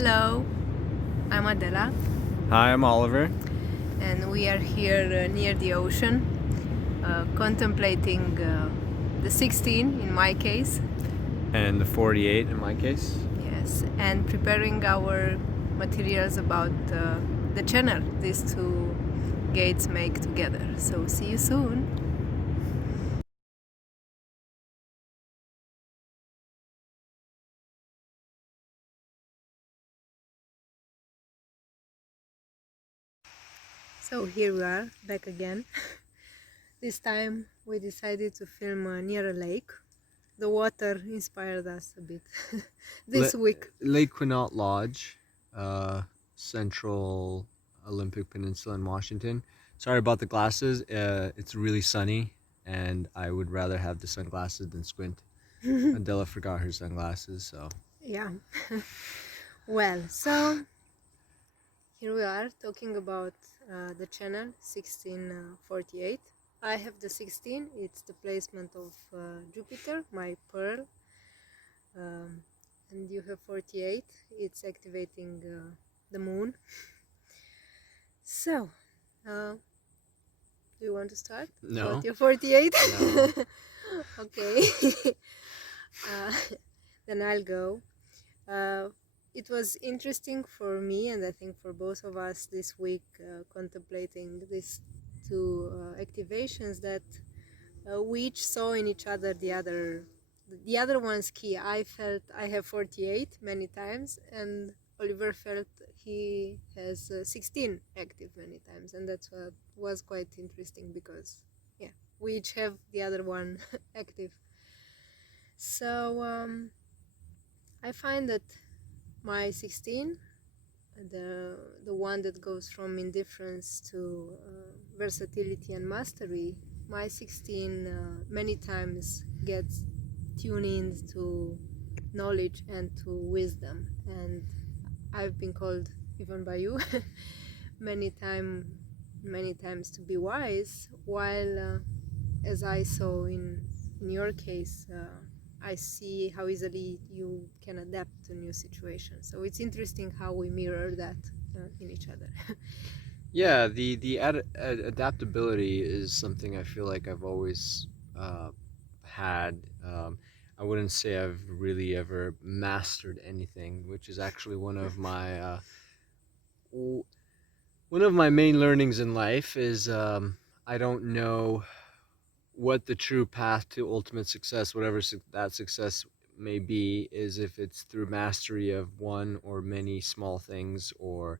Hello, I'm Adela, Hi, I'm Oliver. and we are here near the ocean, contemplating the 16 in my case, And the 48 in my case. yes, and preparing our materials about the channel these two gates make together. So, see you soon. So, here we are back again. This time we decided to film near a lake. The water inspired us a bit this week. Lake Quinault Lodge, Central Olympic Peninsula in Washington. Sorry about the glasses. It's really sunny, and I would rather have the sunglasses than squint. Adela forgot her sunglasses, so. Yeah. Well, so here we are talking about the channel 1648. I have the 16, it's the placement of Jupiter, my pearl, um, and you have 48, it's activating the moon. So, do you want to start No. about your 48? No. Okay. uh, then I'll go. It was interesting for me, and I think for both of us this week, contemplating these two activations that we each saw in each other the other one's key. I felt I have 48 many times, and Oliver felt he has 16 active many times, and that's what was quite interesting because yeah, we each have the other one active. So I find that my 16, the one that goes from indifference to versatility and mastery, my 16 many times gets tuned into knowledge and to wisdom, and I've been called even by you many times to be wise, while as I saw in your case, I see how easily you can adapt to new situations. So it's interesting how we mirror that in each other. Yeah, the adaptability is something I feel like I've always uh, had. I wouldn't say I've really ever mastered anything, which is actually w- one of my main learnings in life is I don't know what the true path to ultimate success, whatever that success may be, is if it's through mastery of one or many small things or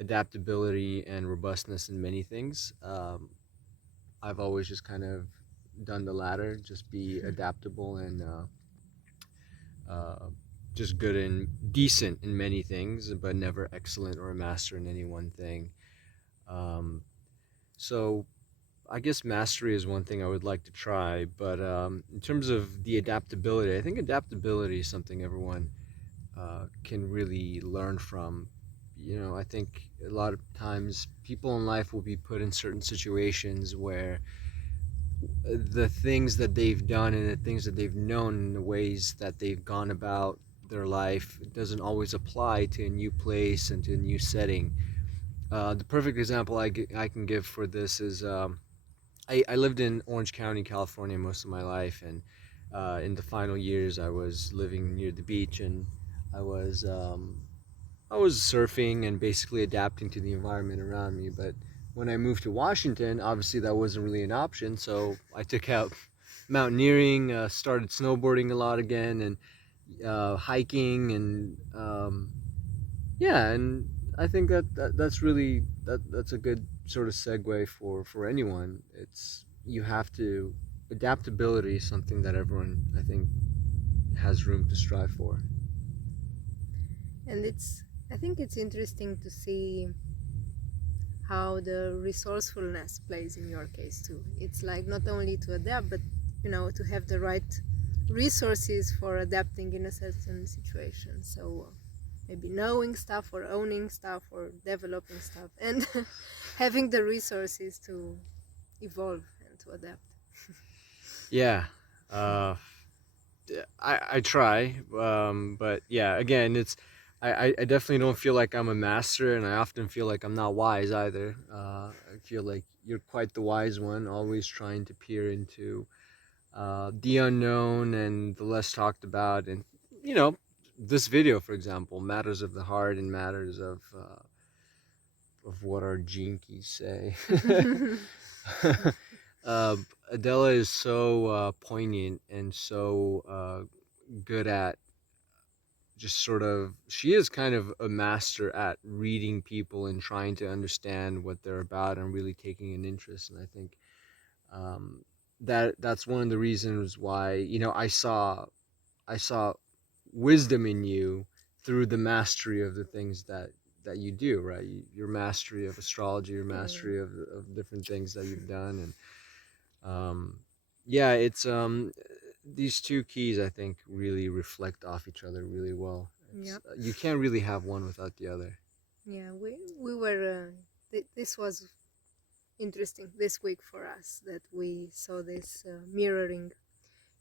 adaptability and robustness in many things. I've always just kind of done the latter, just be adaptable and uh, just good and decent in many things, but never excellent or a master in any one thing. Um, so I guess mastery is one thing I would like to try, but in terms of the adaptability, I think adaptability is something everyone can really learn from. I think a lot of times people in life will be put in certain situations where the things that they've done and the things that they've known and the ways that they've gone about their life doesn't always apply to a new place and to a new setting. The perfect example I can give for this is I lived in Orange County, California most of my life, and in the final years I was living near the beach, and I was um, I was surfing and basically adapting to the environment around me. But when I moved to Washington, obviously that wasn't really an option. So I took out mountaineering, started snowboarding a lot again, and hiking, and yeah. And I think that's really that's a good sort of segue for anyone. It's you have to adaptability is something that everyone I think has room to strive for. And I think it's interesting to see how the resourcefulness plays in your case too. It's like not only to adapt, but to have the right resources for adapting in a certain situation. So maybe knowing stuff or owning stuff or developing stuff and having the resources to evolve and to adapt. Yeah. I try, but yeah, again, it's I definitely don't feel like I'm a master, and I often feel like I'm not wise either. I feel like you're quite the wise one, always trying to peer into the unknown and the less talked about. And, you know, this video, for example, matters of the heart and matters of what our gene keys say. uh, Adela is so poignant and so good at just sort of, she is kind of a master at reading people and trying to understand what they're about and really taking an interest. And I think um, that's one of the reasons why, you know, I saw wisdom in you through the mastery of the things that you do, right? Your mastery of astrology, your Mm, mastery of different things that you've done. And um, yeah, it's these two keys I think really reflect off each other really well. It's yep. you can't really have one without the other. Yeah, we were. This was interesting this week for us that we saw this mirroring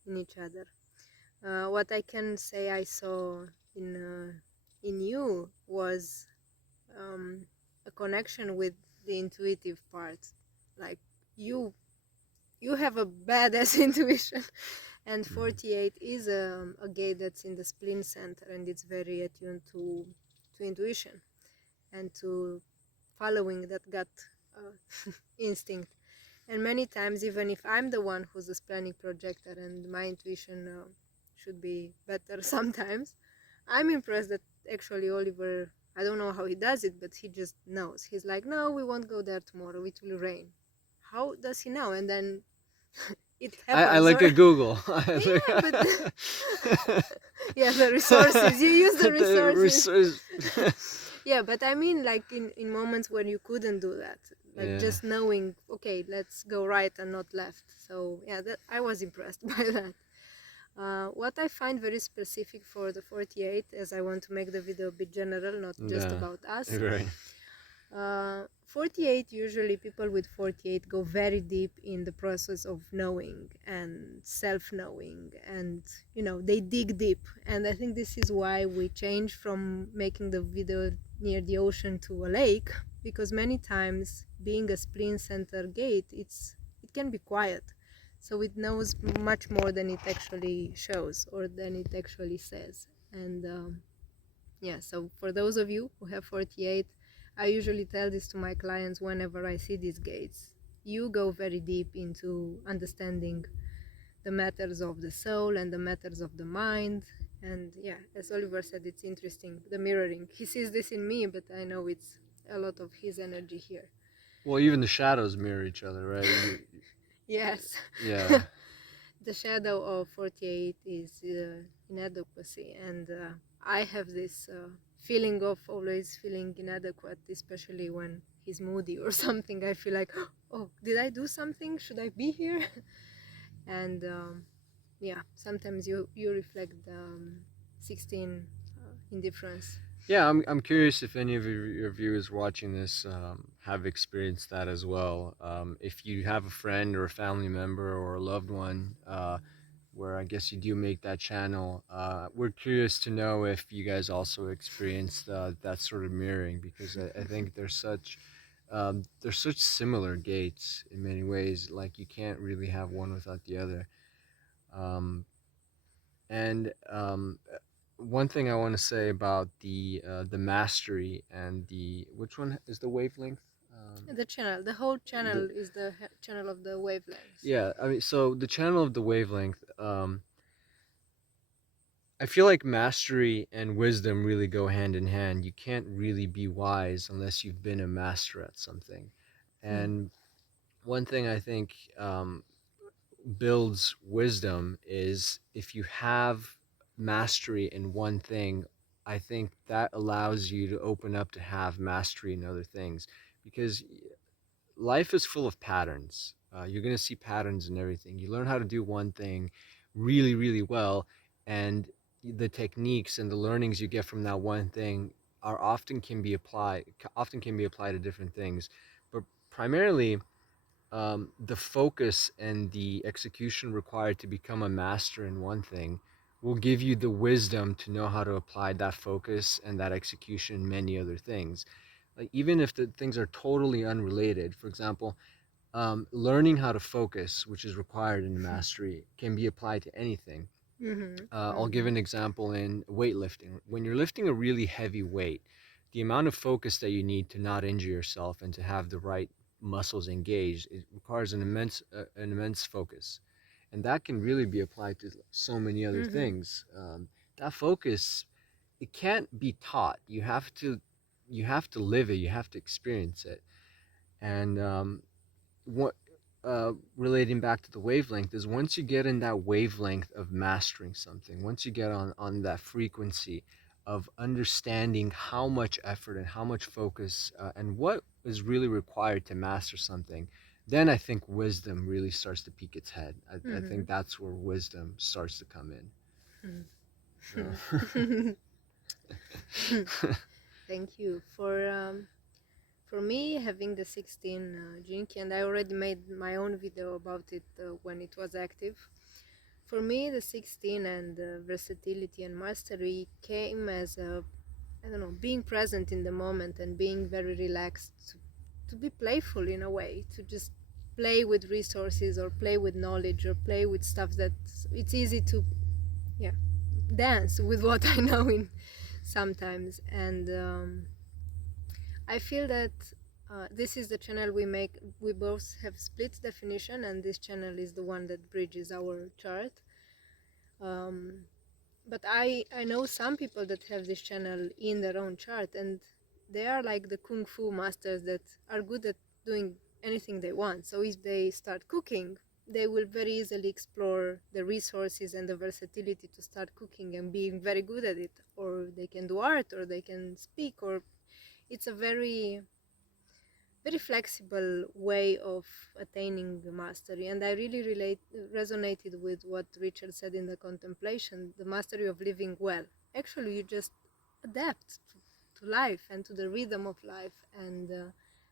in each other. What I can say I saw in you was a connection with the intuitive part. Like you you have a badass intuition, and Mhm. 48 is a gate that's in the spleen center, and it's very attuned to intuition and to following that gut instinct. And many times, even if I'm the one who's the splenic projector and my intuition should be better sometimes, I'm impressed that actually Oliver, I don't know how he does it, but he just knows. He's like, no, we won't go there tomorrow, it will rain. How does he know? And then it I happens. like Or a Google. yeah, but yeah, the resources. You use the The resources. resource. Yeah, but I mean, like in moments when you couldn't do that, like Yeah. just knowing, okay, let's go right and not left. So yeah, that I was impressed by that. What I find very specific for the 48, as I want to make the video a bit general, not just Yeah. about us. You're right. 48, usually people with 48 go very deep in the process of knowing and self-knowing, and they dig deep. And I think this is why we change from making the video near the ocean to a lake, because many times being a spleen center gate, it can be quiet, so it knows much more than it actually shows or than it actually says. And yeah, so for those of you who have 48, I usually tell this to my clients whenever I see these gates. You go very deep into understanding the matters of the soul and the matters of the mind. And yeah, as Oliver said, it's interesting, the mirroring. He sees this in me, but I know it's a lot of his energy here. Well, even the shadows mirror each other, right? Yes. Yeah. The shadow of 48 is inadequacy, and I have this feeling of always feeling inadequate, especially when he's moody or something. I feel like, oh, did I do something? Should I be here? And yeah, sometimes you reflect the 16 indifference. Yeah, I'm curious if any of your viewers watching this have experienced that as well. If you have a friend or a family member or a loved one where I guess you do make that channel, we're curious to know if you guys also experienced that sort of mirroring, because I think they're such similar gates in many ways. Like you can't really have one without the other. Um, and one thing I want to say about the mastery and the, which one is the wavelength? The channel, the whole The channel is the channel of the wavelengths. Yeah, I mean, so the channel of the wavelength. I feel like mastery and wisdom really go hand in hand. You can't really be wise unless you've been a master at something. Hmm. And one thing I think builds wisdom is if you have mastery in one thing, I think that allows you to open up to have mastery in other things, because life is full of patterns. You're going to see patterns in everything. You learn how to do one thing really, really well, and the techniques and the learnings you get from that one thing are often can be applied to different things, but primarily the focus and the execution required to become a master in one thing will give you the wisdom to know how to apply that focus and that execution in many other things. Like even if the things are totally unrelated, for example, learning how to focus, which is required in mastery, can be applied to anything. Mm-hmm. I'll give Mm-hmm. an example in weightlifting. When you're lifting a really heavy weight, the amount of focus that you need to not injure yourself and to have the right muscles engaged, it requires an immense focus, and that can really be applied to so many other Mm-hmm. things. That focus, it can't be taught. You have to live it. You have to experience it. And what relating back to the wavelength is once you get in that wavelength of mastering something, once you get on that frequency of understanding how much effort and how much focus and what is really required to master something, then I think wisdom really starts to peek its head. I Mm-hmm. think that's where wisdom starts to come in. So Mm-hmm. Thank you for me having the 16 Jinky, and I already made my own video about it when it was active. For me, the 16 and versatility and mastery came as a, I don't know, being present in the moment and being very relaxed, to be playful in a way, to just play with resources or play with knowledge or play with stuff that it's easy to, yeah, dance with what I know in sometimes. And I feel that this is the channel we make. We both have split definition, and this channel is the one that bridges our chart. Um, but I know some people that have this channel in their own chart, and they are like the kung fu masters that are good at doing anything they want. So if they start cooking, they will very easily explore the resources and the versatility to start cooking and being very good at it. Or they can do art, or they can speak, or it's a very flexible way of attaining mastery. And I really resonated with what Richard said in the contemplation, the mastery of living well. Actually, you just adapt to life and to the rhythm of life. And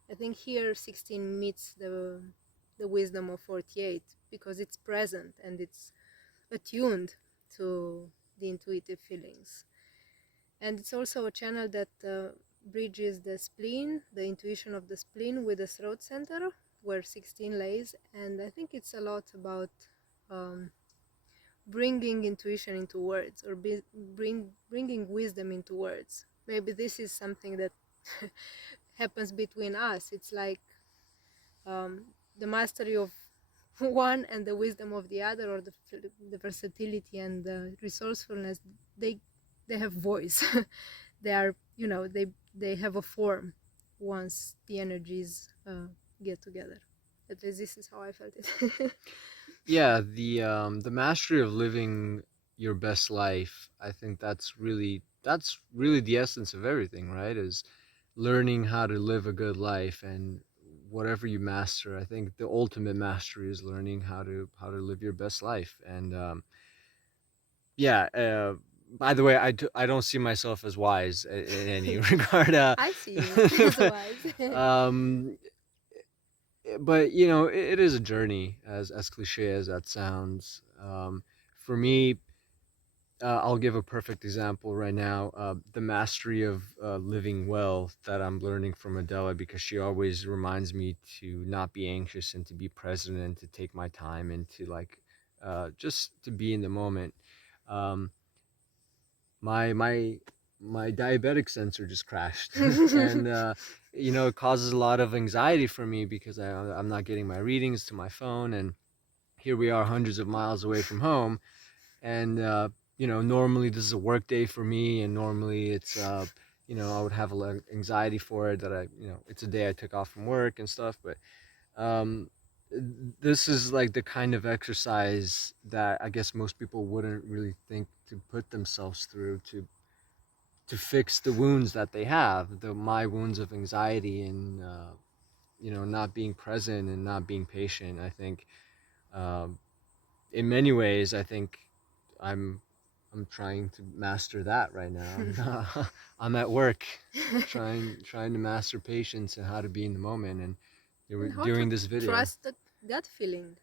I think here 16 meets the wisdom of 48, because it's present and it's attuned to the intuitive feelings. And it's also a channel that bridges the spleen, the intuition of the spleen, with the throat center, where 16 lays. And I think it's a lot about um, bringing intuition into words, or bringing wisdom into words. Maybe this is something that happens between us. It's like um, the mastery of one and the wisdom of the other, or the versatility and the resourcefulness. They they have voice. They are, they have a form once the energies get together. At least this is how I felt it. yeah, the mastery of living your best life, I think that's really the essence of everything, right? Is learning how to live a good life, and whatever you master, I think the ultimate mastery is learning how to live your best life. And yeah, by the way, I don't see myself as wise in any regard. I see you as But, wise. um, but you know, it is a journey, as cliche as that sounds. For me, I'll give a perfect example right now. The mastery of living well that I'm learning from Adela, because she always reminds me to not be anxious and to be present and to take my time and to like just to be in the moment. Um, my my my diabetic sensor just crashed, and you know, it causes a lot of anxiety for me because I'm not getting my readings to my phone, and here we are hundreds of miles away from home. And you know, normally this is a work day for me, and normally it's you know, I would have a lot of anxiety for it, that I, you know, it's a day I took off from work and stuff. But um this is like the kind of exercise that I guess most people wouldn't really think to put themselves through to fix the wounds that they have, the my wounds of anxiety and you know, not being present and not being patient. I think um, in many ways, I think I'm I'm trying to master that right now. I'm at work trying to master patience and how to be in the moment. And And how to during this video, trust the gut feeling,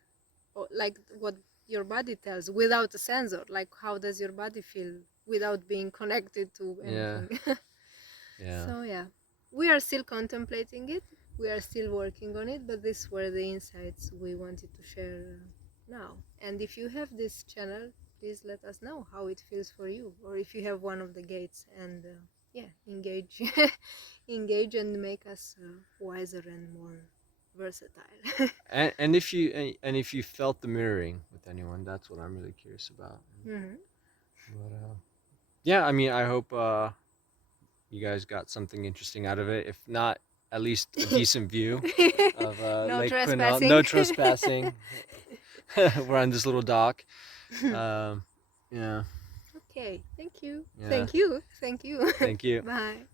or like what your body tells without a sensor. Like, how does your body feel without being connected to Yeah. anything? Yeah. So yeah, we are still contemplating it. We are still working on it, but these were the insights we wanted to share now. And if you have this channel, please let us know how it feels for you, or if you have one of the gates, and yeah, engage, engage, and make us wiser and more versatile. And if you felt the mirroring with anyone, that's what I'm really curious about. Mm-hmm. But yeah, I mean, I hope you guys got something interesting out of it. If not, at least a decent view of No Lake Quinault. trespassing. No trespassing. We're on this little dock. Um, yeah. Okay, thank you. Yeah. Thank you. Thank you. Thank you. Bye.